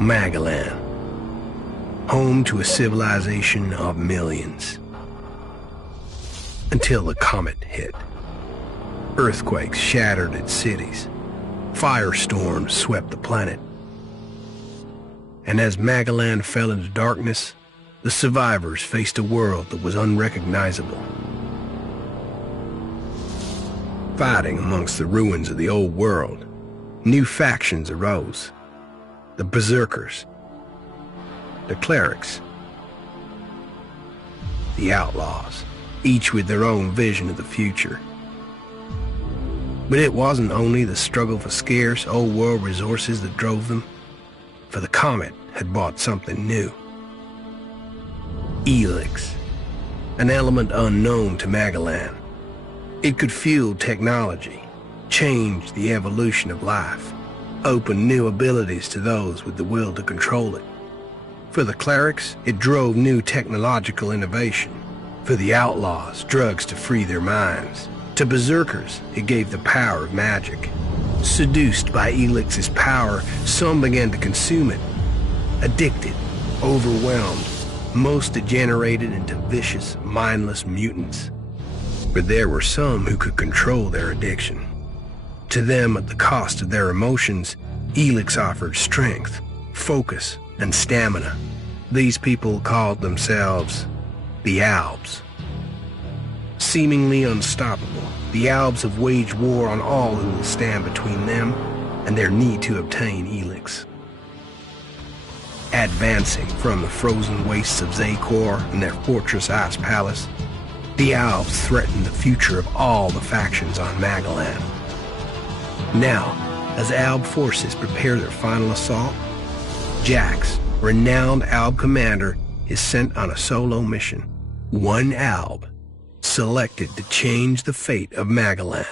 Magellan, home to a civilization of millions. Until the comet hit. Earthquakes shattered its cities. Firestorms swept the planet. And as Magellan fell into darkness, the survivors faced a world that was unrecognizable. Fighting amongst the ruins of the old world, new factions arose. The Berserkers, the Clerics, the Outlaws, each with their own vision of the future. But it wasn't only the struggle for scarce old world resources that drove them, for the comet had brought something new. Elex, an element unknown to Magellan. It could fuel technology, change the evolution of life, open new abilities to those with the will to control it. For the Clerics, it drove new technological innovation. For the Outlaws, drugs to free their minds. To Berserkers, it gave the power of magic. Seduced by Elix's power, some began to consume it. Addicted, overwhelmed, most degenerated into vicious, mindless mutants. But there were some who could control their addiction. To them, at the cost of their emotions, Elex offered strength, focus, and stamina. These people called themselves the Albs. Seemingly unstoppable, the Albs have waged war on all who will stand between them and their need to obtain Elex. Advancing from the frozen wastes of Zakor and their fortress ice palace, the Albs threaten the future of all the factions on Magellan. Now, as Alb forces prepare their final assault, Jax, renowned Alb commander, is sent on a solo mission. One Alb, selected to change the fate of Magellan.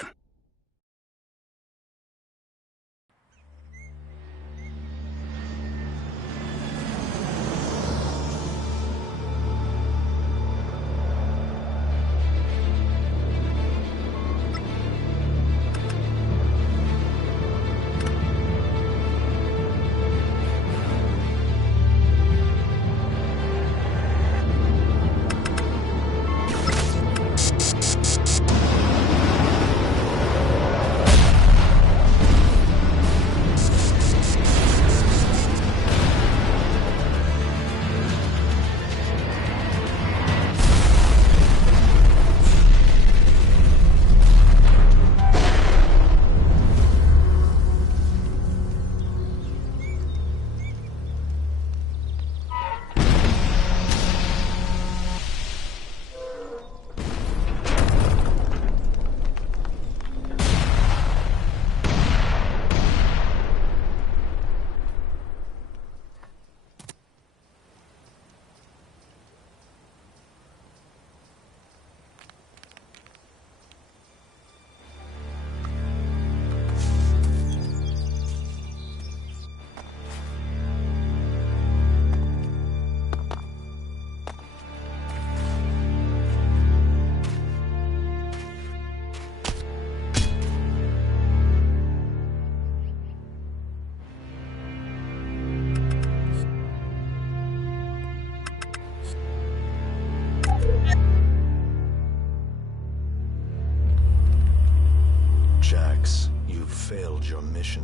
Jax, you've failed your mission.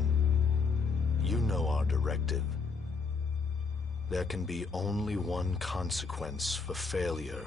You know our directive. There can be only one consequence for failure.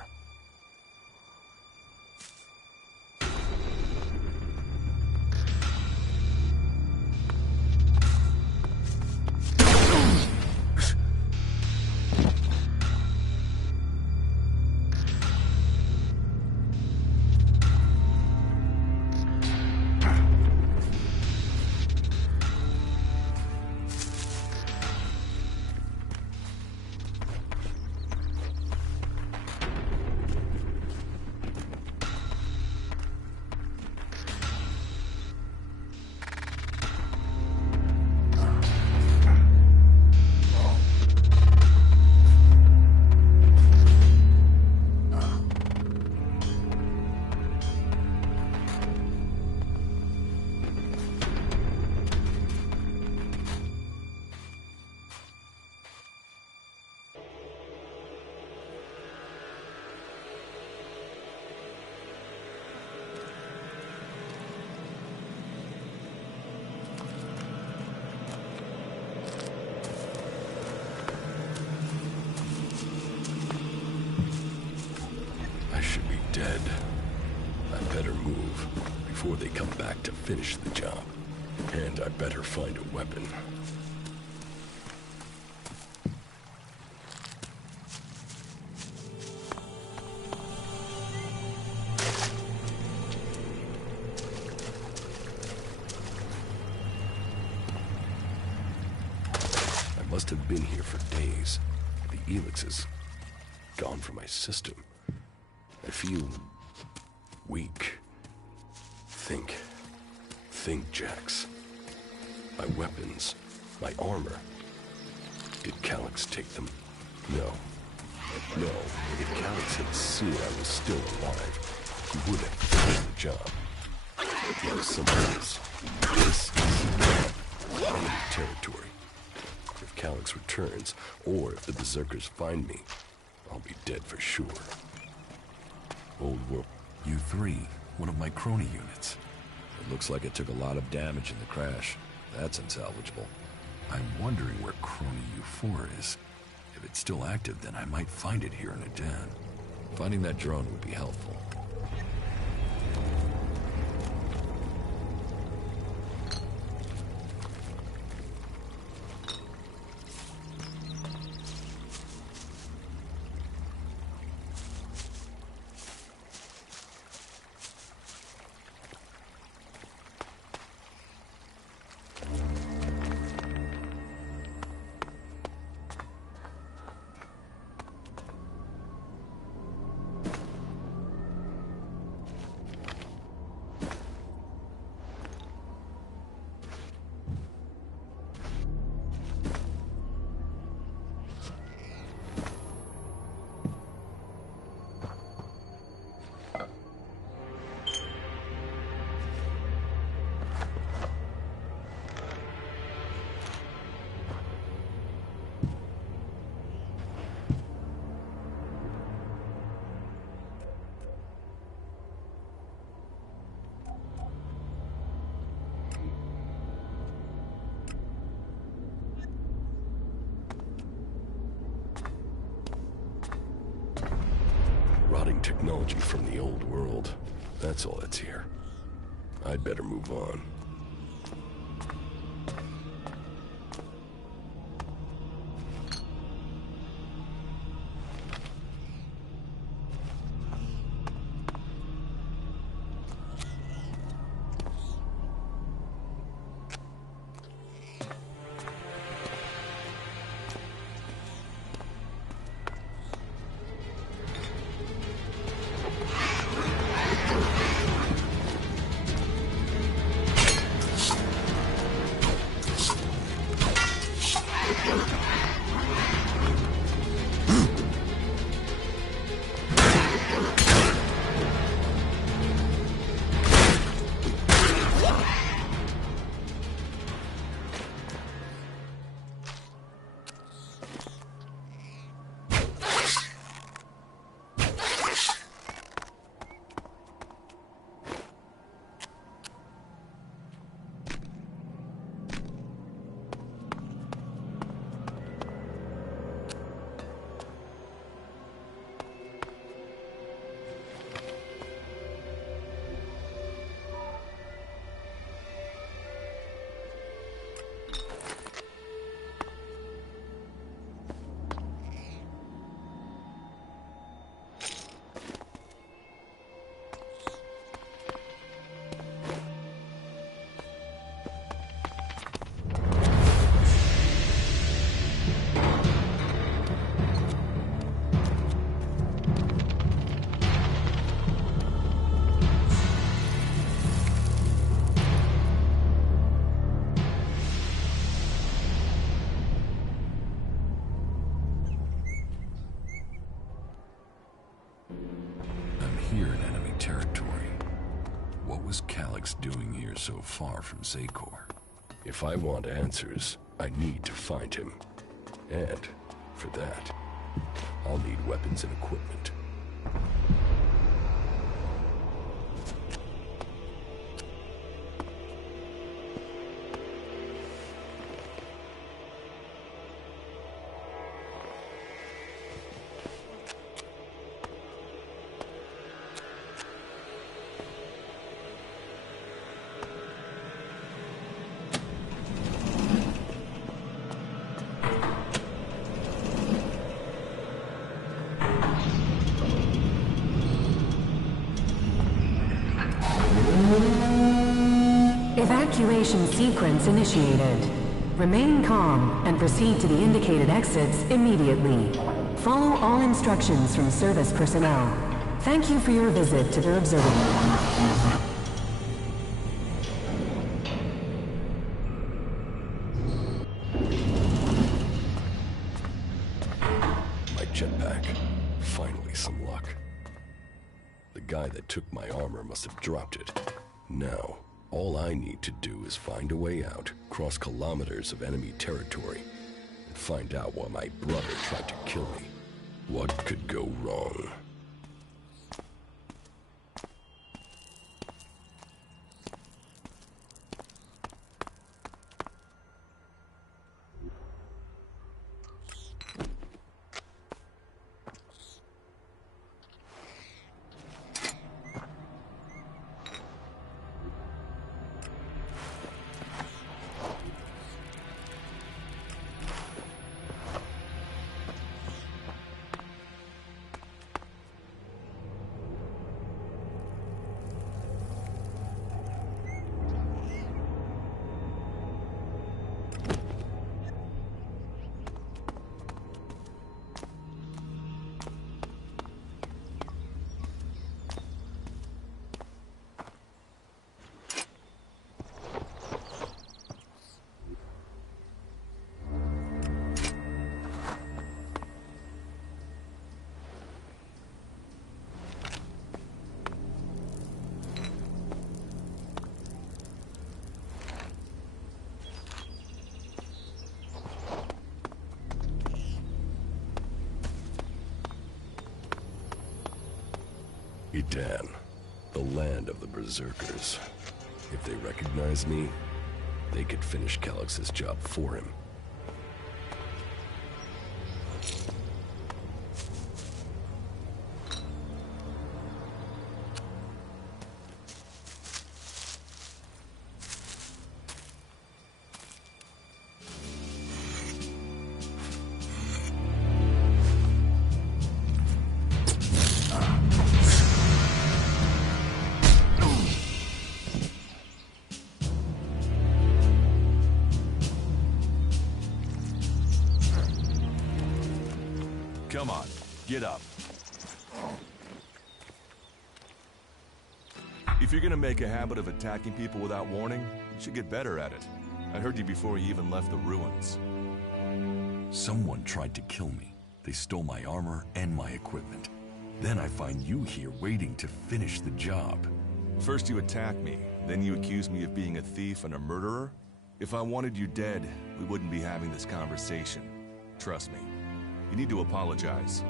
finish the job. And I better find a weapon. I must have been here for days. The Elex is gone from my system. I feel weak. Think, Jax. My weapons, my armor. Did Calyx take them? No. If Calyx had seen I was still alive, he would have finished the job. There was something else. This is enemy territory. If Calyx returns, or if the Berserkers find me, I'll be dead for sure. Old world. You three, one of my crony units. It looks like it took a lot of damage in the crash. That's unsalvageable. I'm wondering where Crony U4 is. If it's still active, then I might find it here in a den. Finding that drone would be helpful. Rotting technology from the old world. That's all that's here. I'd better move on. Here in enemy territory. What was Calyx doing here so far from Zakor? If I want answers, I need to find him. And, for that, I'll need weapons and equipment. Evacuation sequence initiated. Remain calm and proceed to the indicated exits immediately. Follow all instructions from service personnel. Thank you for your visit to the observatory. Jetpack. Finally, some luck. The guy that took my armor must have dropped it. Now, all I need to do is find a way out, cross kilometers of enemy territory, and find out why my brother tried to kill me. What could go wrong? Edan, the land of the Berserkers. If they recognize me, they could finish Calix's job for him. Come on, get up. If you're gonna make a habit of attacking people without warning, you should get better at it. I heard you before you even left the ruins. Someone tried to kill me. They stole my armor and my equipment. Then I find you here waiting to finish the job. First you attack me, then you accuse me of being a thief and a murderer? If I wanted you dead, we wouldn't be having this conversation. Trust me. You need to apologize.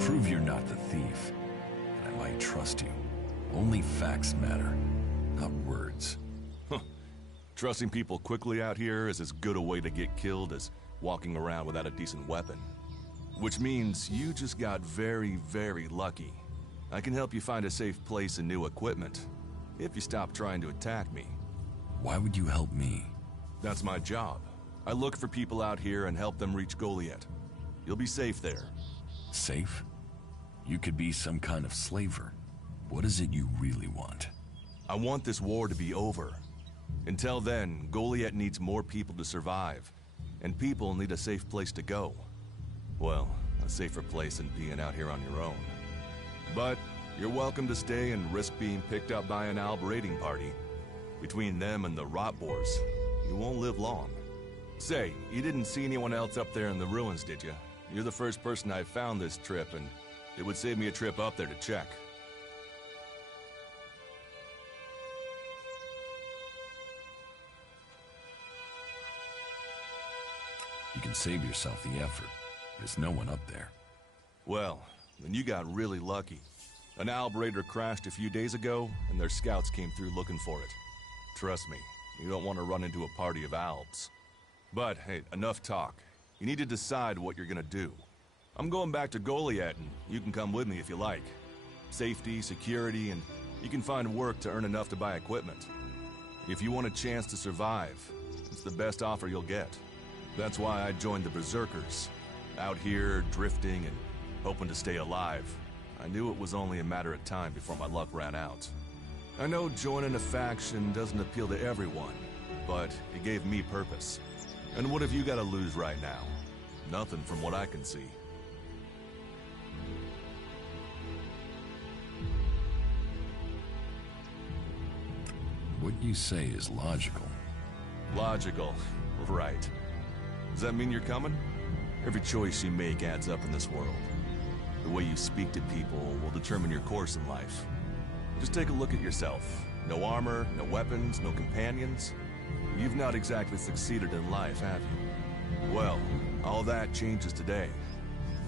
Prove you're not the thief, and I might trust you. Only facts matter, not words. Trusting people quickly out here is as good a way to get killed as walking around without a decent weapon. Which means you just got very, very lucky. I can help you find a safe place and new equipment, if you stop trying to attack me. Why would you help me? That's my job. I look for people out here and help them reach Goliath. You'll be safe there. Safe? You could be some kind of slaver. What is it you really want? I want this war to be over. Until then, Goliath needs more people to survive. And people need a safe place to go. Well, a safer place than being out here on your own. But you're welcome to stay and risk being picked up by an Alb raiding party. Between them and the rot boars, you won't live long. Say, you didn't see anyone else up there in the ruins, did you? You're the first person I've found this trip, and it would save me a trip up there to check. You can save yourself the effort. There's no one up there. Well, then you got really lucky. An Alb raider crashed a few days ago, and their scouts came through looking for it. Trust me, you don't want to run into a party of Albs. But, hey, enough talk. You need to decide what you're gonna do. I'm going back to Goliath, and you can come with me if you like. Safety, security, and you can find work to earn enough to buy equipment. If you want a chance to survive, it's the best offer you'll get. That's why I joined the Berserkers. Out here, drifting and hoping to stay alive. I knew it was only a matter of time before my luck ran out. I know joining a faction doesn't appeal to everyone, but it gave me purpose. And what have you got to lose right now? Nothing from what I can see. What you say is logical. Logical, right. Does that mean you're coming? Every choice you make adds up in this world. The way you speak to people will determine your course in life. Just take a look at yourself. No armor, no weapons, no companions. You've not exactly succeeded in life, have you? Well, all that changes today.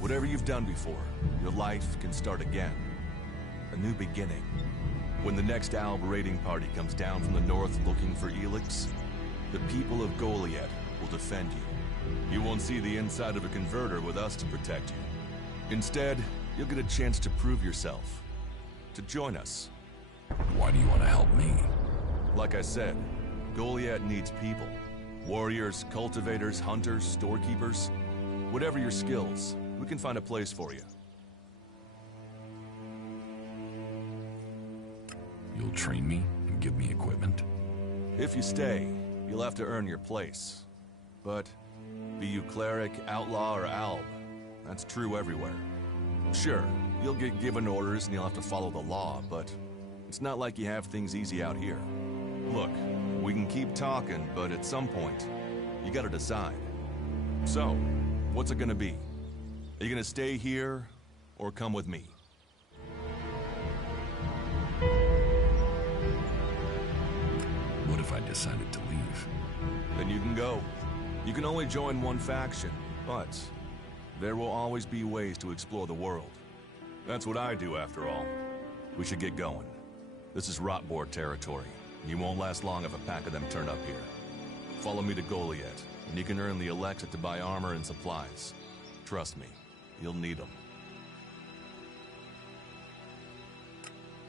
Whatever you've done before, your life can start again. A new beginning. When the next Alb raiding party comes down from the north looking for Elex, the people of Goliath will defend you. You won't see the inside of a converter with us to protect you. Instead, you'll get a chance to prove yourself. To join us. Why do you want to help me? Like I said, Goliath needs people. Warriors, cultivators, hunters, storekeepers. Whatever your skills, we can find a place for you. You'll train me and give me equipment? If you stay, you'll have to earn your place. But be you cleric, outlaw, or alb, that's true everywhere. Sure, you'll get given orders and you'll have to follow the law, but it's not like you have things easy out here. Look, we can keep talking, but at some point, you gotta decide. So, what's it gonna be? Are you gonna stay here, or come with me? What if I decided to leave? Then you can go. You can only join one faction, but there will always be ways to explore the world. That's what I do, after all. We should get going. This is Rotboard territory. You won't last long if a pack of them turn up here. Follow me to Goliath, and you can earn the Elex to buy armor and supplies. Trust me, you'll need them.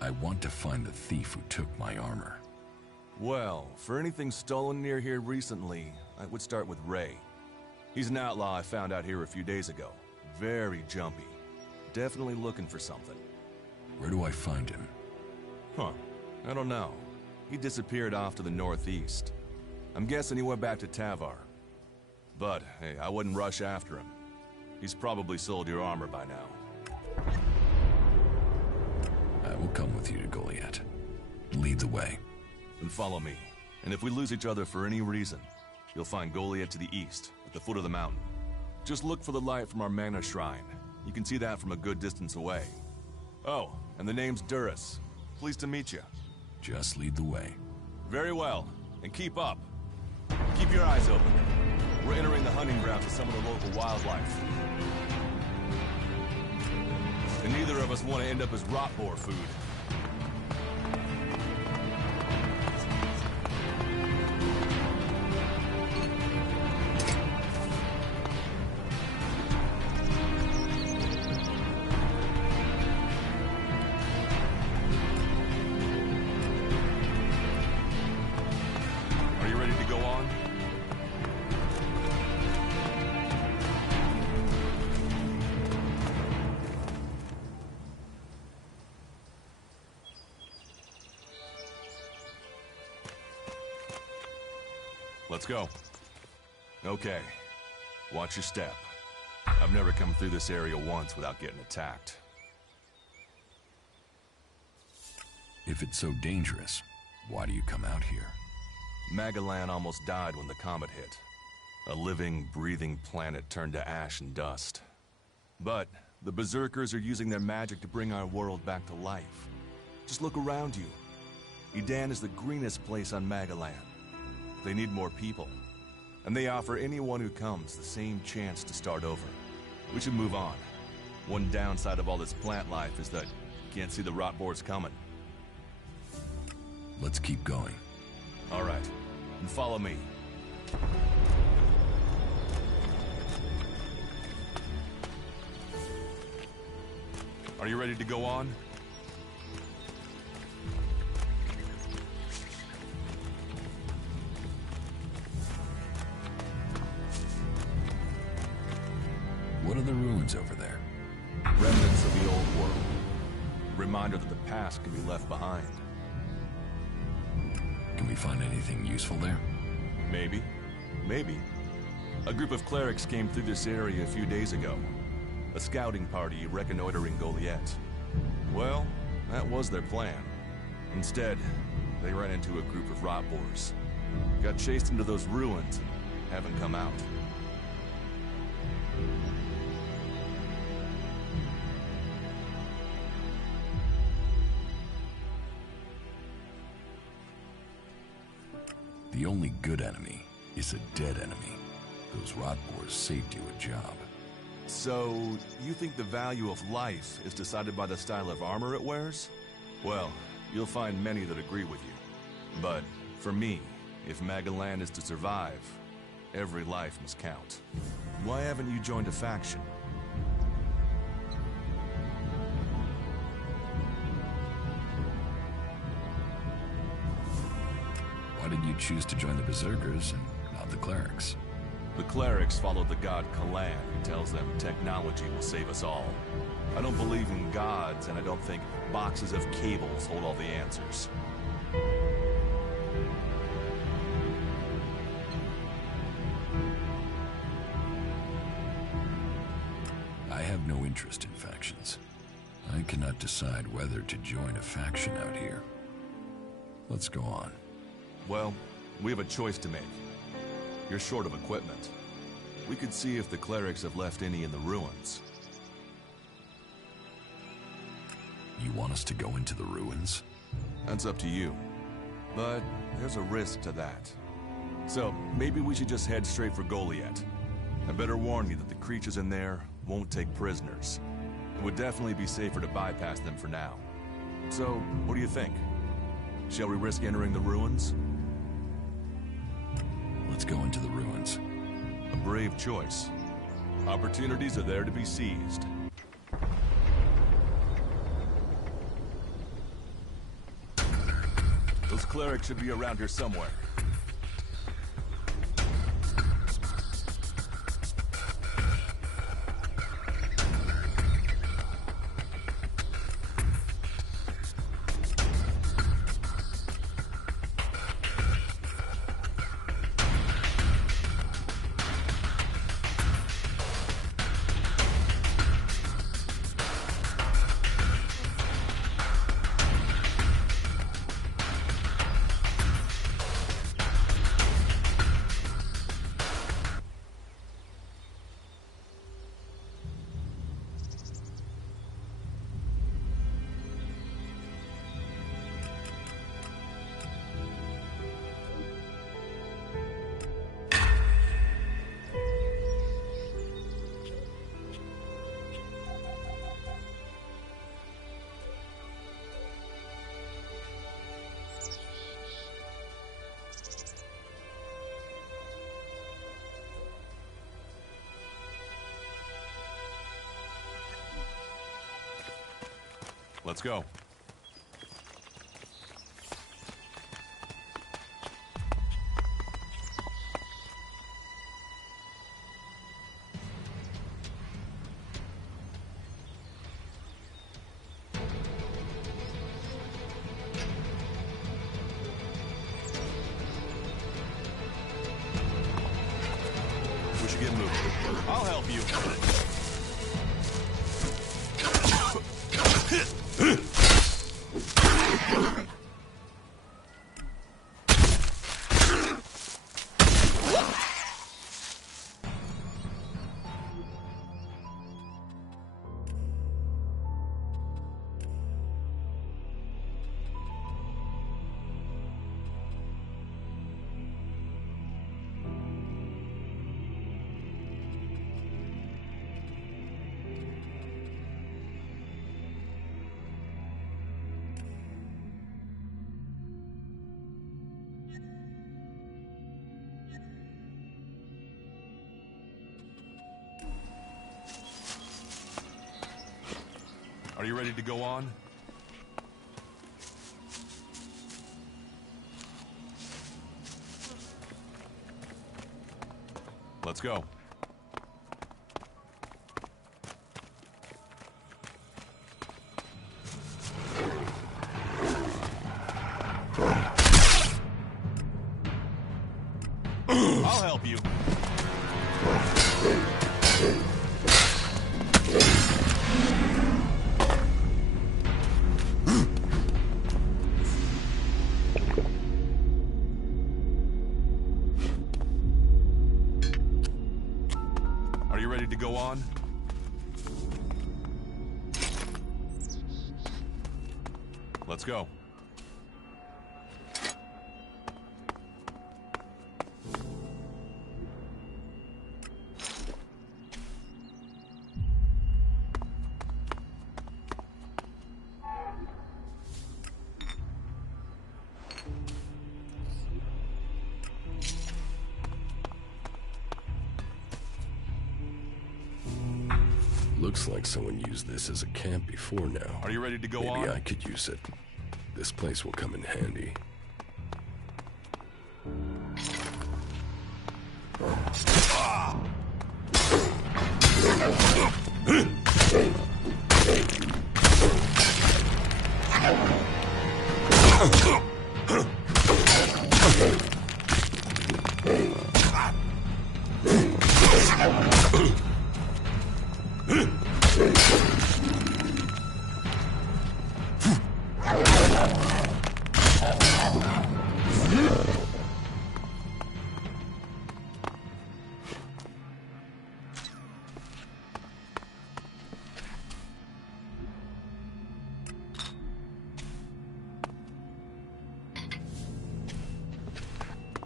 I want to find the thief who took my armor. Well, for anything stolen near here recently, I would start with Ray. He's an outlaw I found out here a few days ago. Very jumpy. Definitely looking for something. Where do I find him? Huh. I don't know. He disappeared off to the northeast. I'm guessing he went back to Tavar. But, hey, I wouldn't rush after him. He's probably sold your armor by now. I will come with you to Goliath. Lead the way. Then follow me. And if we lose each other for any reason, you'll find Goliath to the east, at the foot of the mountain. Just look for the light from our mana shrine. You can see that from a good distance away. Oh, and the name's Duras. Pleased to meet you. Just lead the way. Very well, and keep up. Keep your eyes open. We're entering the hunting grounds of some of the local wildlife. And neither of us want to end up as rotboar food. Let's go. Okay. Watch your step. I've never come through this area once without getting attacked. If it's so dangerous, why do you come out here? Magalan almost died when the comet hit. A living, breathing planet turned to ash and dust. But the Berserkers are using their magic to bring our world back to life. Just look around you. Edan is the greenest place on Magalan. They need more people, and they offer anyone who comes the same chance to start over. We should move on. One downside of all this plant life is that you can't see the rotboars coming. Let's keep going. All right, and follow me. Are you ready to go on? What are the ruins over there? Remnants of the old world. reminder that the past can be left behind. Can we find anything useful there? Maybe. Maybe. A group of clerics came through this area a few days ago. A scouting party reconnoitering Goliath. Well, that was their plan. Instead, they ran into a group of rot boars. Got chased into those ruins and haven't come out. The only good enemy is a dead enemy. Those rot boars saved you a job. So, you think the value of life is decided by the style of armor it wears? Well, you'll find many that agree with you. But, for me, if Magalan is to survive, every life must count. Why haven't you joined a faction? Why did you choose to join the Berserkers and not the clerics? The clerics follow the god Kalan, who tells them technology will save us all. I don't believe in gods, and I don't think boxes of cables hold all the answers. I have no interest in factions. I cannot decide whether to join a faction out here. Let's go on. Well, we have a choice to make. You're short of equipment. We could see if the clerics have left any in the ruins. You want us to go into the ruins? That's up to you. But there's a risk to that. So, maybe we should just head straight for Goliath. I better warn you that the creatures in there won't take prisoners. It would definitely be safer to bypass them for now. So, what do you think? Shall we risk entering the ruins? Let's go into the ruins. A brave choice. Opportunities are there to be seized. Those clerics should be around here somewhere. Let's go. We should get moving. I'll help you. Are you ready to go on? Let's go. I'll help you. Are you ready to go on? Let's go. Looks like someone used this as a camp before now. Are you ready to go on? Maybe I could use it. This place will come in handy.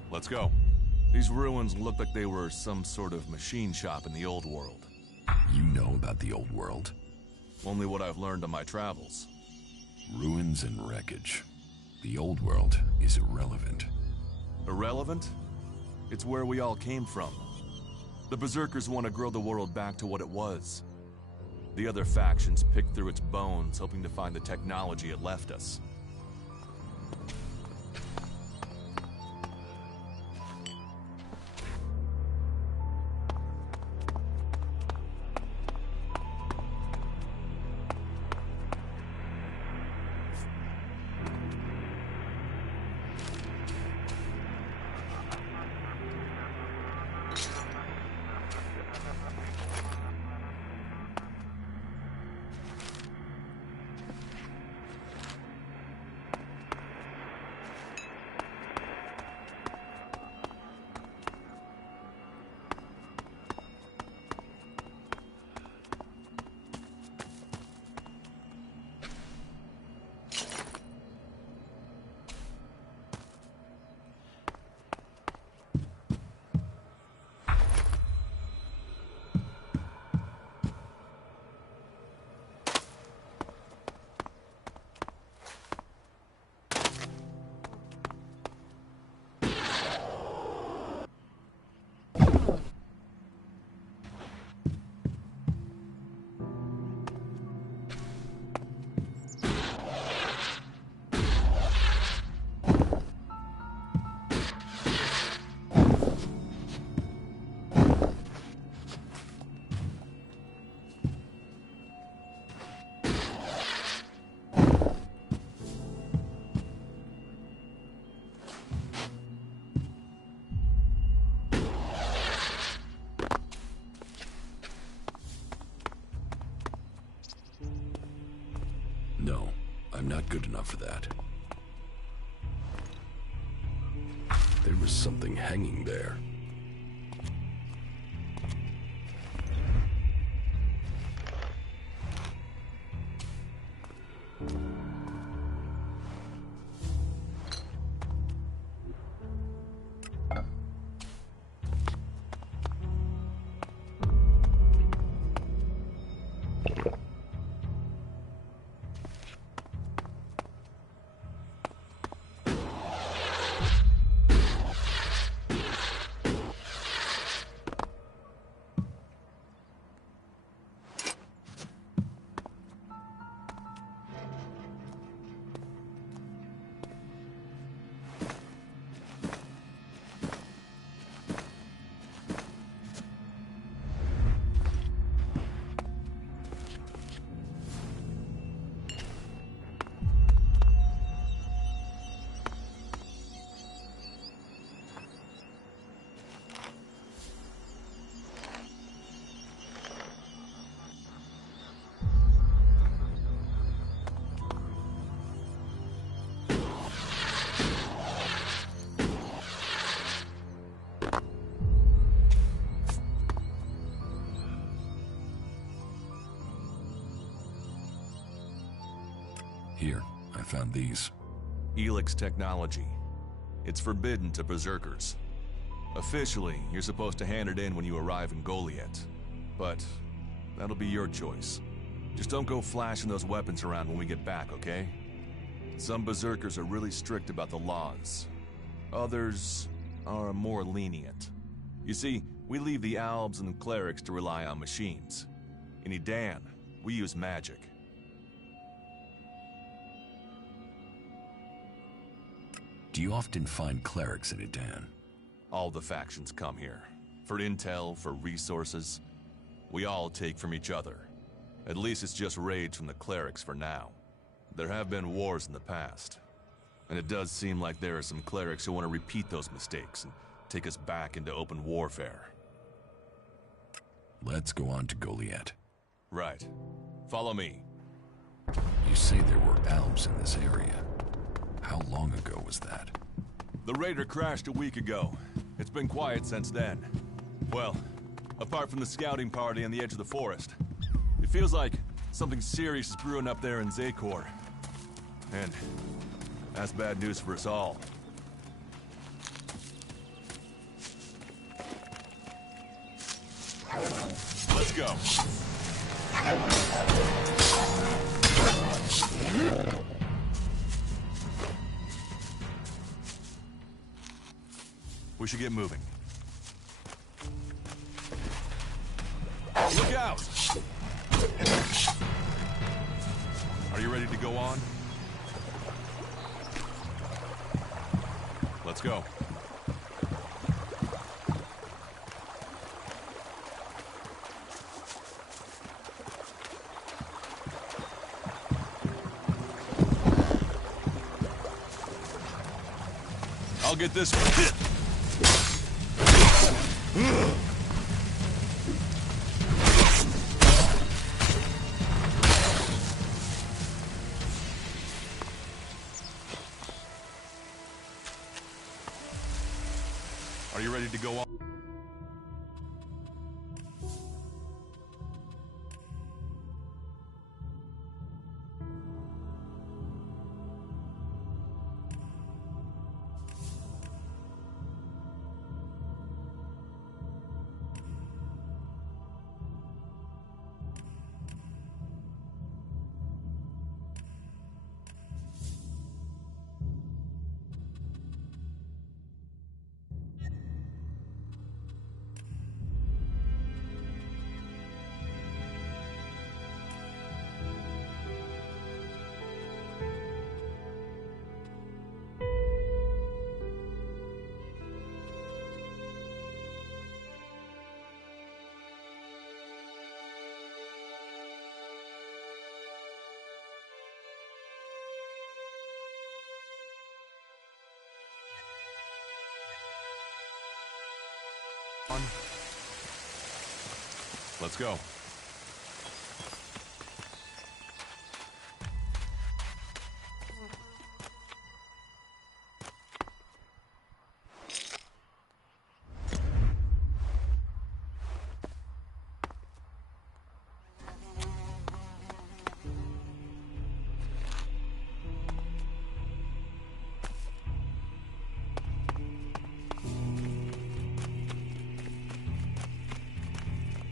Let's go. These ruins look like they were some sort of machine shop in the old world. You know about the old world? Only what I've learned on my travels. Ruins and wreckage. The old world is irrelevant. Irrelevant? It's where we all came from. The Berserkers want to grow the world back to what it was. The other factions pick through its bones, hoping to find the technology it left us. No, I'm not good enough for that. There was something hanging there. of these? Elex technology. It's forbidden to berserkers. Officially, you're supposed to hand it in when you arrive in Goliath. But that'll be your choice. Just don't go flashing those weapons around when we get back, okay? Some berserkers are really strict about the laws. Others are more lenient. You see, we leave the Albs and clerics to rely on machines. In Edan, we use magic. Do you often find clerics in Edan? All the factions come here. For intel, for resources. We all take from each other. At least it's just raids from the clerics for now. There have been wars in the past. And it does seem like there are some clerics who want to repeat those mistakes and take us back into open warfare. Let's go on to Goliath. Right. Follow me. You say there were Albs in this area. How long ago was that? The raider crashed a week ago. It's been quiet since then. Well, apart from the scouting party on the edge of the forest. It feels like something serious is brewing up there in Zakor. And that's bad news for us all. Let's go. We should get moving. Look out! Are you ready to go on? Let's go. I'll get this one. Are you ready to go on? Let's go.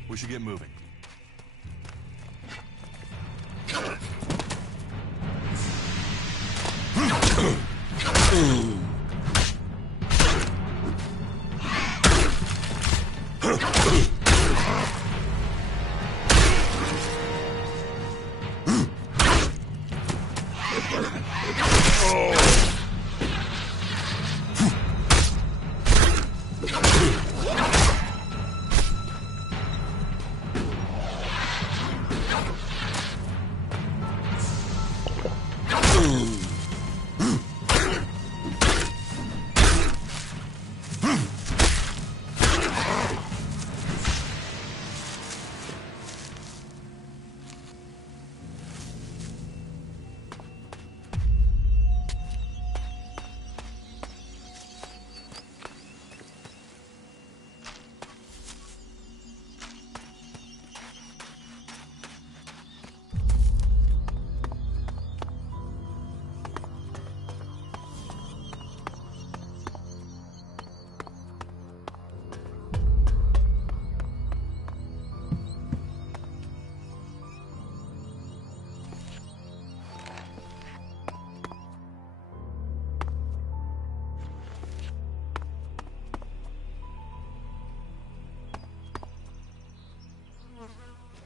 We should get moving.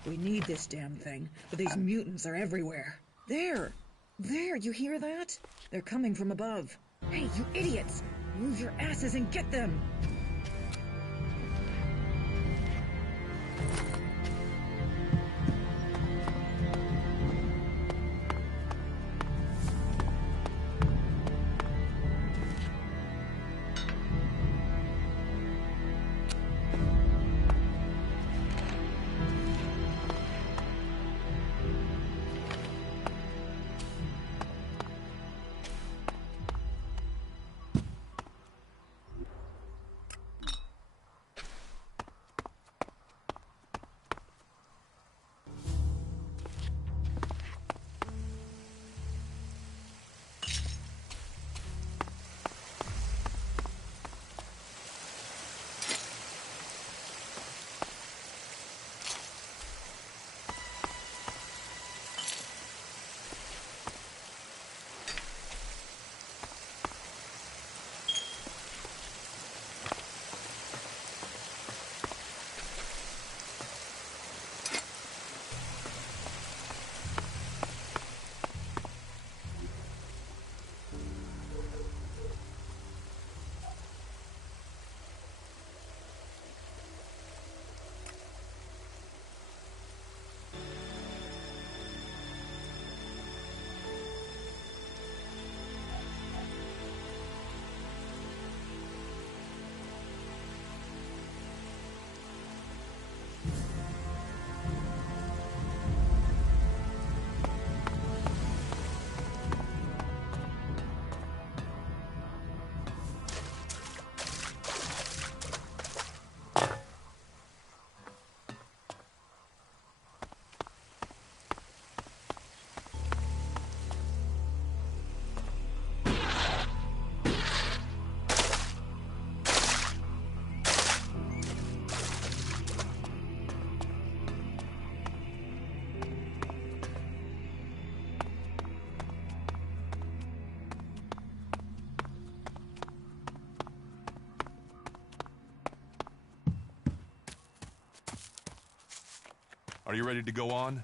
We need this damn thing, but these mutants are everywhere. There! There, you hear that? They're coming from above. Hey, you idiots! Move your asses and get them! Are you ready to go on?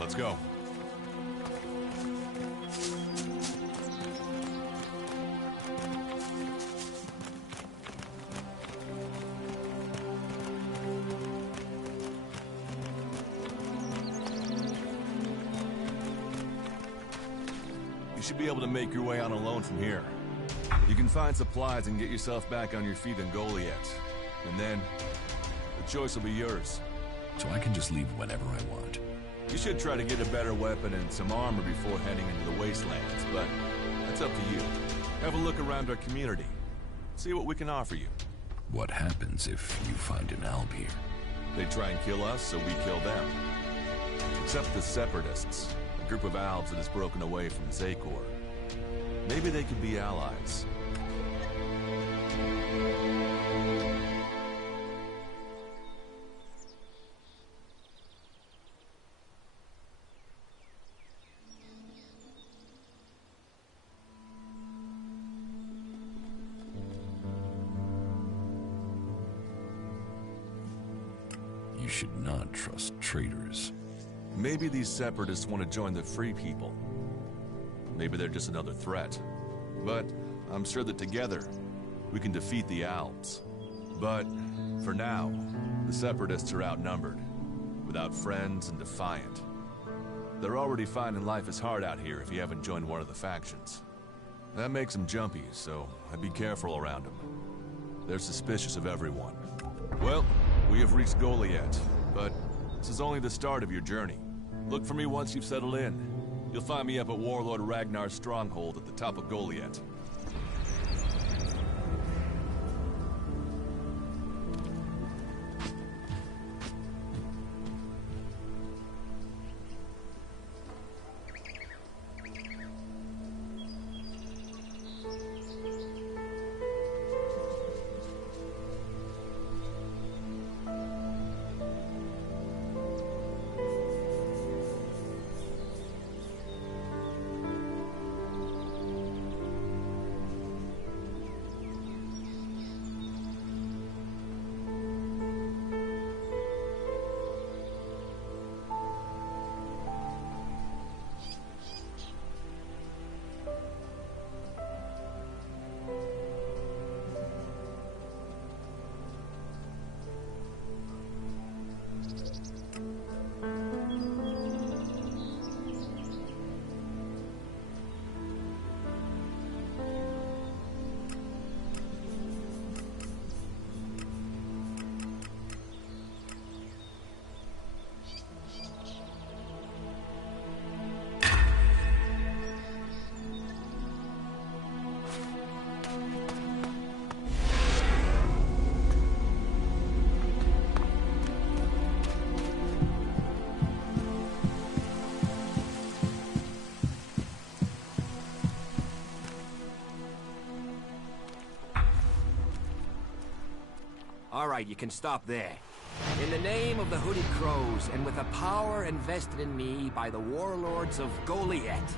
Let's go. You should be able to make your way on alone from here. You can find supplies and get yourself back on your feet in Goliath. And then, the choice will be yours. So I can just leave whenever I want. You should try to get a better weapon and some armor before heading into the wastelands, but that's up to you. Have a look around our community. See what we can offer you. What happens if you find an Alb here? They try and kill us, so we kill them. Except the Separatists, a group of Albs that has broken away from Zakor. Maybe they could be allies. You should not trust traitors. Maybe these Separatists want to join the Free People. Maybe they're just another threat. But I'm sure that together, we can defeat the Albs. But for now, the Separatists are outnumbered, without friends and defiant. They're already finding life is hard out here if you haven't joined one of the factions. That makes them jumpy, so I'd be careful around them. They're suspicious of everyone. Well, we have reached Goliath, but This is only the start of your journey. Look for me once you've settled in. You'll find me up at Warlord Ragnar's stronghold at the top of Goliath. All right, you can stop there. In the name of the Hooded Crows, and with a power invested in me by the warlords of Goliath,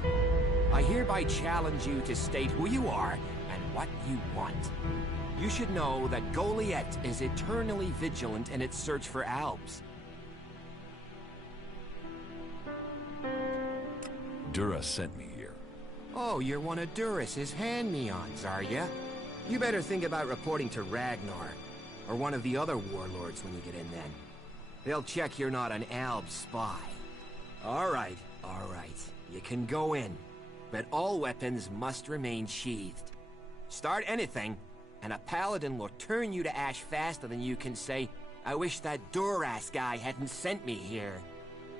I hereby challenge you to state who you are and what you want. You should know that Goliath is eternally vigilant in its search for Albs. Dura sent me here. Oh, you're one of Duras's hand-me-ons, are you? You better think about reporting to Ragnar, or one of the other warlords when you get in then. They'll check you're not an Alb spy. All right. You can go in, but all weapons must remain sheathed. Start anything, and a paladin will turn you to ash faster than you can say, "I wish that DrozRaze guy hadn't sent me here."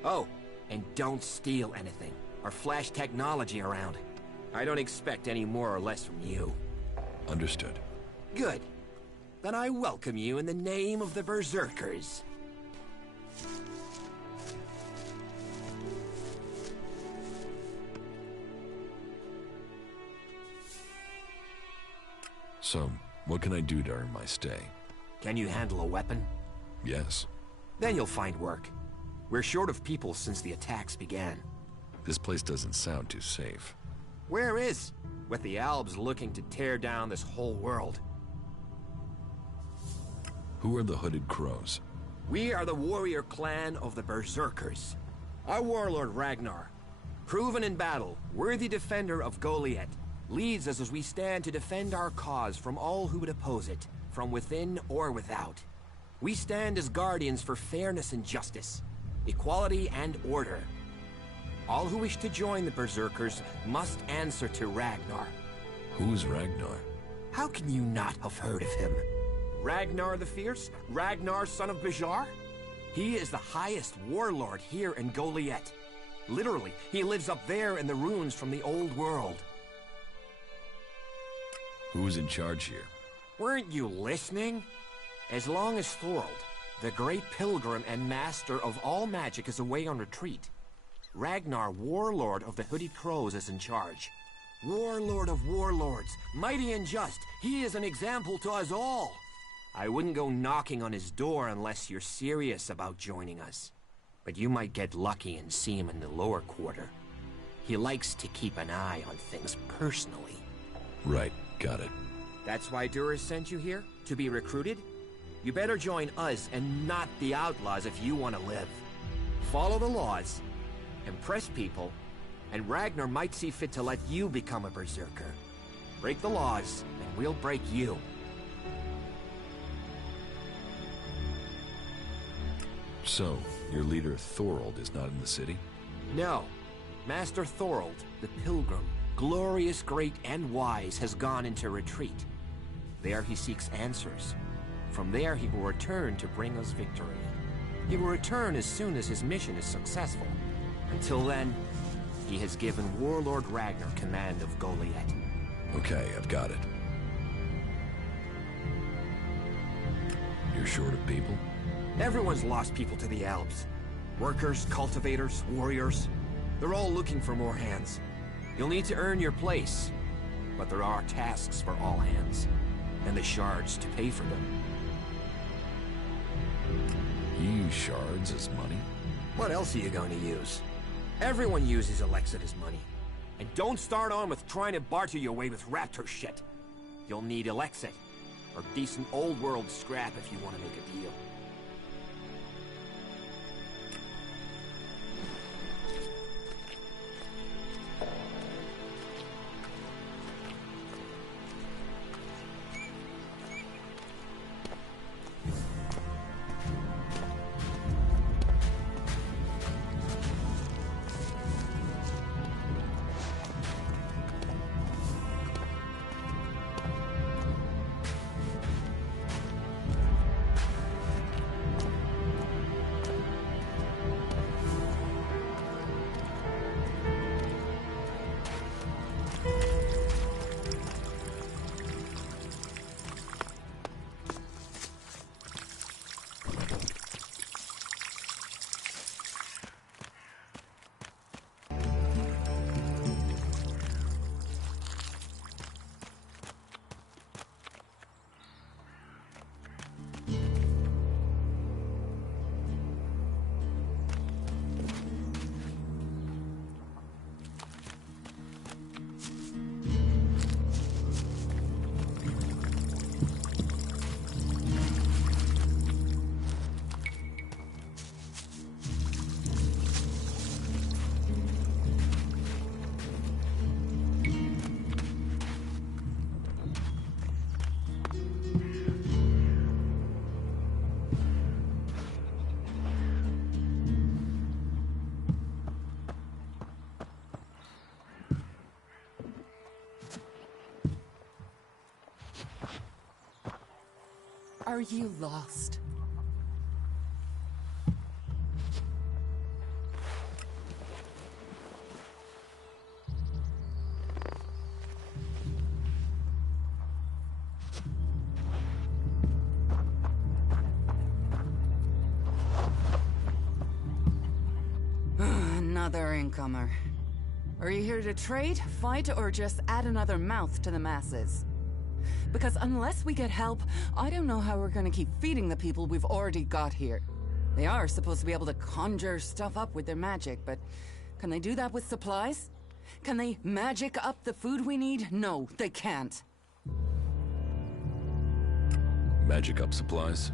Oh, and don't steal anything, or flash technology around. I don't expect any more or less from you. Understood. Good. Then I welcome you in the name of the Berserkers. So, what can I do to earn my stay? Can you handle a weapon? Yes. Then you'll find work. We're short of people since the attacks began. This place doesn't sound too safe. Where is? With the Albs looking to tear down this whole world. Who are the Hooded Crows? We are the warrior clan of the Berserkers. Our warlord Ragnar, proven in battle, worthy defender of Goliath, leads us as we stand to defend our cause from all who would oppose it, from within or without. We stand as guardians for fairness and justice, equality and order. All who wish to join the Berserkers must answer to Ragnar. Who's Ragnar? How can you not have heard of him? Ragnar the Fierce? Ragnar, son of Bajar? He is the highest warlord here in Goliath. Literally, he lives up there in the ruins from the old world. Who's in charge here? Weren't you listening? As long as Thorold, the great pilgrim and master of all magic, is away on retreat, Ragnar, warlord of the Hooded Crows, is in charge. Warlord of warlords, mighty and just, he is an example to us all. I wouldn't go knocking on his door unless you're serious about joining us. But you might get lucky and see him in the lower quarter. He likes to keep an eye on things personally. Right, got it. That's why Duras sent you here? To be recruited? You better join us and not the outlaws if you want to live. Follow the laws, impress people, and Ragnar might see fit to let you become a berserker. Break the laws, and we'll break you. So, your leader Thorold is not in the city? No. Master Thorold, the Pilgrim, glorious, great, and wise, has gone into retreat. There he seeks answers. From there he will return to bring us victory. He will return as soon as his mission is successful. Until then, he has given Warlord Ragnar command of Goliath. Okay, I've got it. You're short of people? Everyone's lost people to the Alps. Workers, cultivators, warriors. They're all looking for more hands. You'll need to earn your place. But there are tasks for all hands. And the shards to pay for them. You use shards as money? What else are you going to use? Everyone uses Elex as money. And don't start on with trying to barter your way with raptor shit. You'll need Elexit, or decent old world scrap if you want to make a deal. Are you lost? Another incomer. Are you here to trade, fight, or just add another mouth to the masses? Because unless we get help, I don't know how we're gonna keep feeding the people we've already got here. They are supposed to be able to conjure stuff up with their magic, but can they do that with supplies? Can they magic up the food we need? No, they can't. Magic up supplies?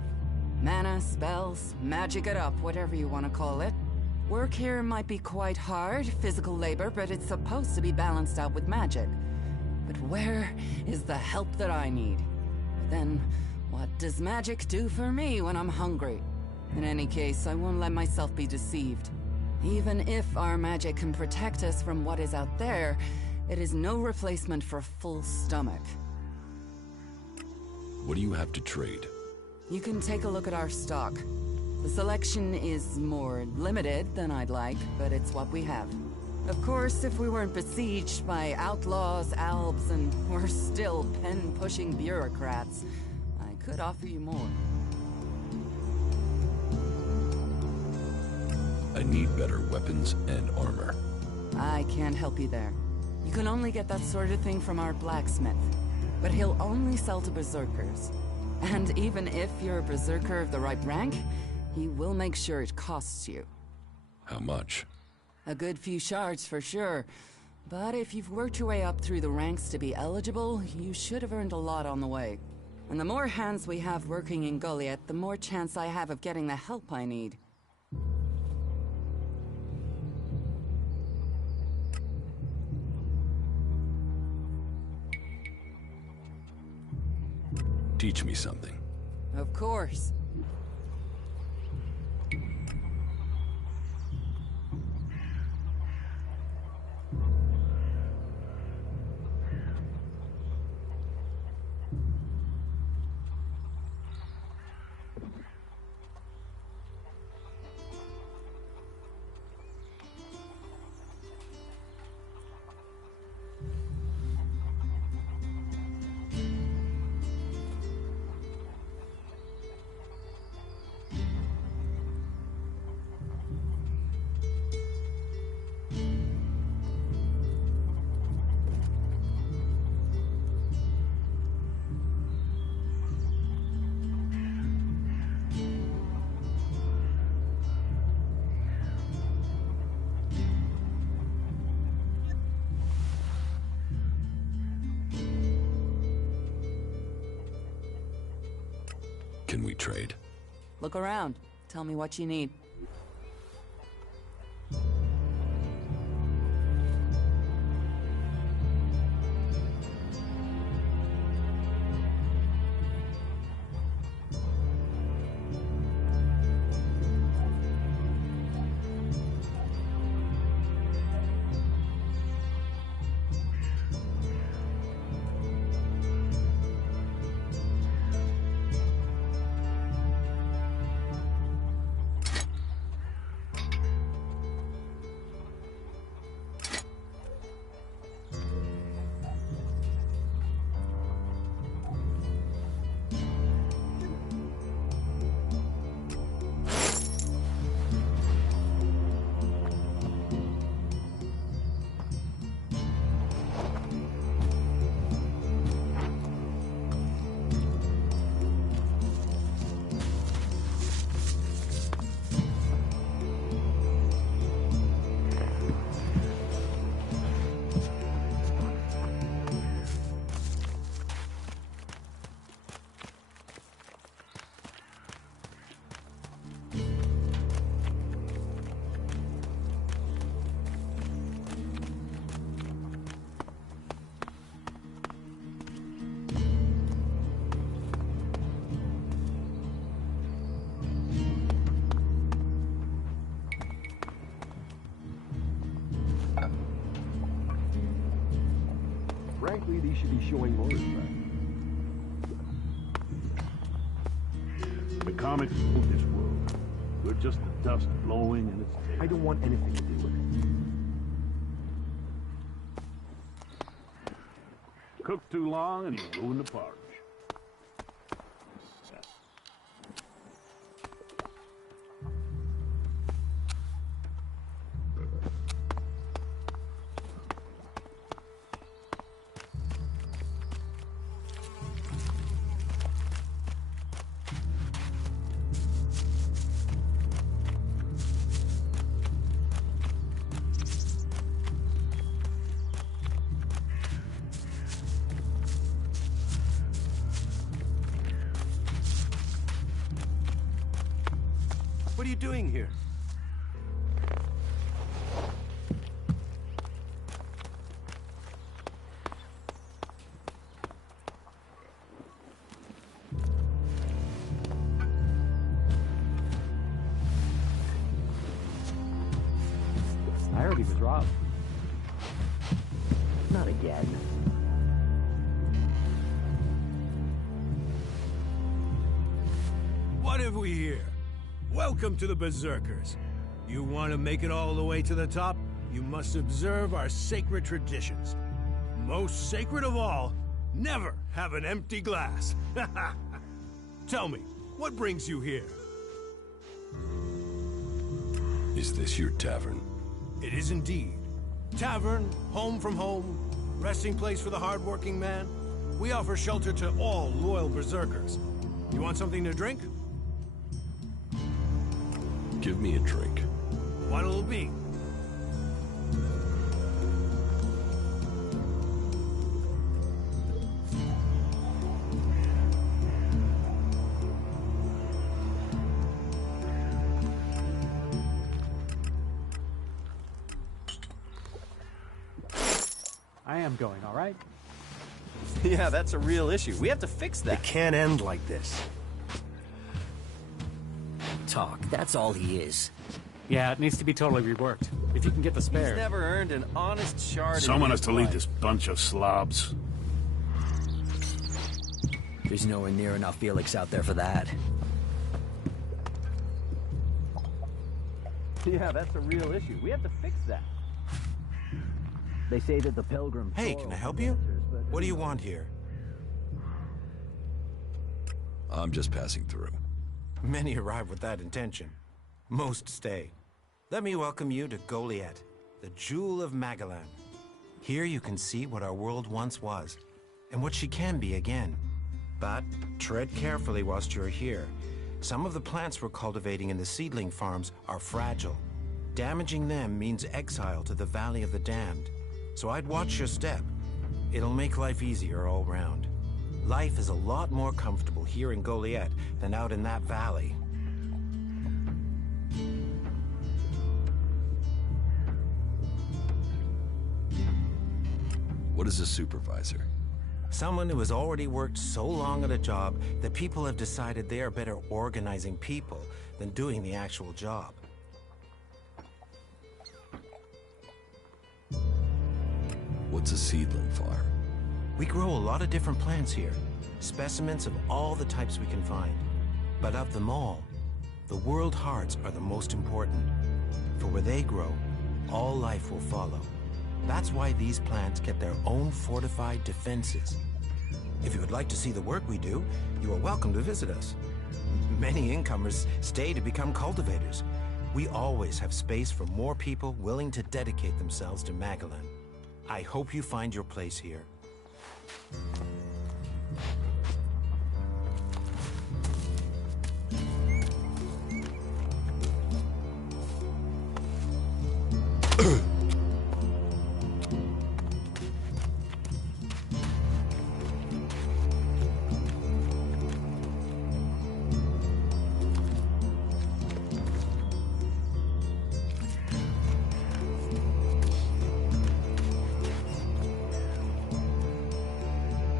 Mana, spells, magic it up, whatever you want to call it. Work here might be quite hard, physical labor, but it's supposed to be balanced out with magic. But where is the help that I need? But then, what does magic do for me when I'm hungry? In any case, I won't let myself be deceived. Even if our magic can protect us from what is out there, it is no replacement for a full stomach. What do you have to trade? You can take a look at our stock. The selection is more limited than I'd like, but it's what we have. Of course, if we weren't besieged by outlaws, albs, and we're still pen-pushing bureaucrats, I could offer you more. I need better weapons and armor. I can't help you there. You can only get that sort of thing from our blacksmith. But he'll only sell to berserkers. And even if you're a berserker of the right rank, he will make sure it costs you. How much? A good few shards for sure. But if you've worked your way up through the ranks to be eligible, you should have earned a lot on the way. And the more hands we have working in Goliath, the more chance I have of getting the help I need. Teach me something. Of course. Can we trade? Look around. Tell me what you need. Frankly, these should be showing more respect. The comets rule this world. We're just the dust blowing in its tail. I don't want anything to do with it. Cook too long and you ruin the porridge. What are you doing here? I heard he was robbed. Not again. What have we here? Welcome to the Berserkers. You want to make it all the way to the top? You must observe our sacred traditions. Most sacred of all, never have an empty glass. Tell me, what brings you here? Is this your tavern? It is indeed. Tavern, home from home, resting place for the hard-working man. We offer shelter to all loyal Berserkers. You want something to drink? Give me a drink. What'll it be? I am going, all right? Yeah, that's a real issue. We have to fix that. It can't end like this. Talk, that's all he is. Yeah, it needs to be totally reworked. If you can get the spare. He's never earned an honest shard. Someone in has his to lead life. this bunch of slobs. There's nowhere near enough Elex out there for that. Yeah, that's a real issue. We have to fix that. They say that the pilgrim... Hey, can I help you? What do you want here? I'm just passing through. Many arrive with that intention. Most stay. Let me welcome you to Goliath, the jewel of Magellan. Here you can see what our world once was, and what she can be again. But tread carefully whilst you're here. Some of the plants we're cultivating in the seedling farms are fragile. Damaging them means exile to the Valley of the Damned. So I'd watch your step. It'll make life easier all round. Life is a lot more comfortable here in Goliath than out in that valley. What is a supervisor? Someone who has already worked so long at a job that people have decided they are better organizing people than doing the actual job. What's a seedling farm? We grow a lot of different plants here, specimens of all the types we can find. But of them all, the world hearts are the most important. For where they grow, all life will follow. That's why these plants get their own fortified defenses. If you would like to see the work we do, you are welcome to visit us. Many incomers stay to become cultivators. We always have space for more people willing to dedicate themselves to Magalan. I hope you find your place here.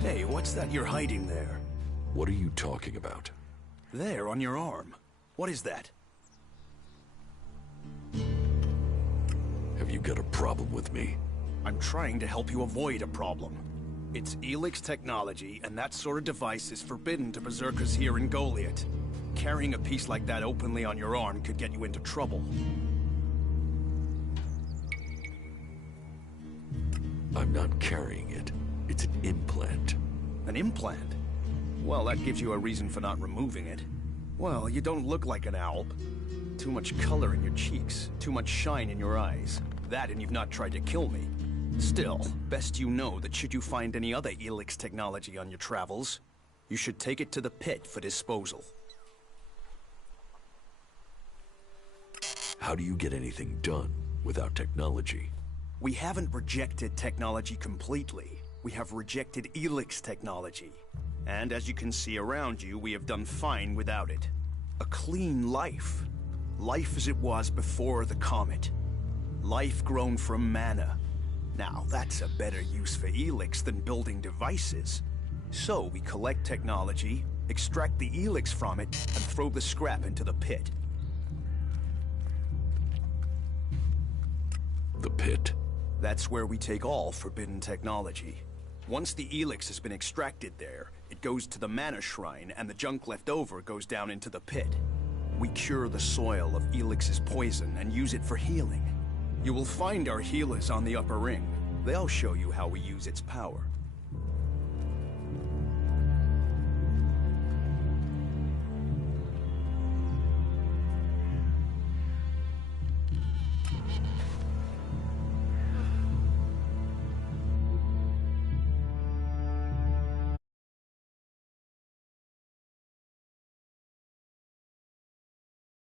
Hey, what's that you're hiding there? What are you talking about? There, on your arm. What is that? Have you got a problem with me? I'm trying to help you avoid a problem. It's Elex technology, and that sort of device is forbidden to berserkers here in Goliath. Carrying a piece like that openly on your arm could get you into trouble. I'm not carrying it. It's an implant. An implant? Well, that gives you a reason for not removing it. Well, you don't look like an owl. Too much color in your cheeks, too much shine in your eyes. That and you've not tried to kill me. Still, best you know that should you find any other Elex technology on your travels, you should take it to the pit for disposal. How do you get anything done without technology? We haven't rejected technology completely. We have rejected Elex technology. And as you can see around you, we have done fine without it. A clean life. Life as it was before the comet. Life grown from mana. Now, that's a better use for Elex than building devices. So we collect technology, extract the Elex from it, and throw the scrap into the pit. The pit? That's where we take all forbidden technology. Once the Elex has been extracted there, it goes to the mana shrine, and the junk left over goes down into the pit. We cure the soil of Elix's poison and use it for healing. You will find our healers on the upper ring. They'll show you how we use its power.